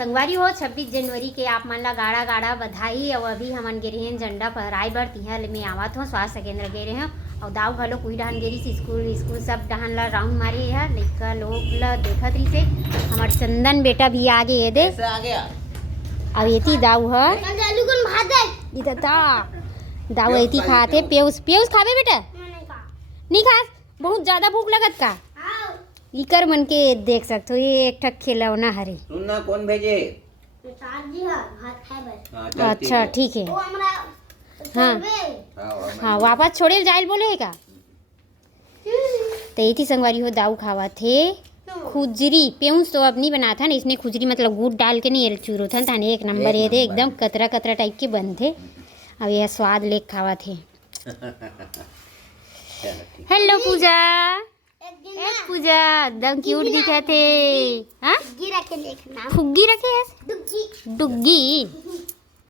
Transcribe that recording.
संगवारी हो 26 जनवरी के आप मन ला गाड़ा गाड़ा बधाई। और अभी हमन गे रहे झंडा फहराए बर तिहा ले में आवत हो स्वास्थ्य केंद्र गे रहे हो और दाऊ घलो कोई डहान गेरी स्कूल सब डहान ला राउंड मारे है लइका लोग ला देखत रही से। हमार चंदन बेटा भी आगे ये दे आ गया अब एती दाऊ ह इधर ता दाऊ एती खाते पेउस खावे बेटा नहीं खा बहुत ज्यादा भूख लगत का इकर मन के देख सकते हो ये एक ठक खिलौना हरे सुनना कौन भेजे अच्छा ठीक है हाँ हाँ वापस छोड़े जाइल बोले है का तो ये थी संगवारी हो दाऊ खावा थे खुजरी पेउस तो अब नहीं बना था ना इसने खुजरी मतलब गुड़ डाल के नहीं चूरो था थाने एक नंबर ये थे एकदम कतरा कतरा टाइप के बन थे अब यह स्वाद लेक खावा थे। हेलो पूजा पूजा एकदम क्यूट दिखे थे हाँ फुग्गी रखे है डुग्गी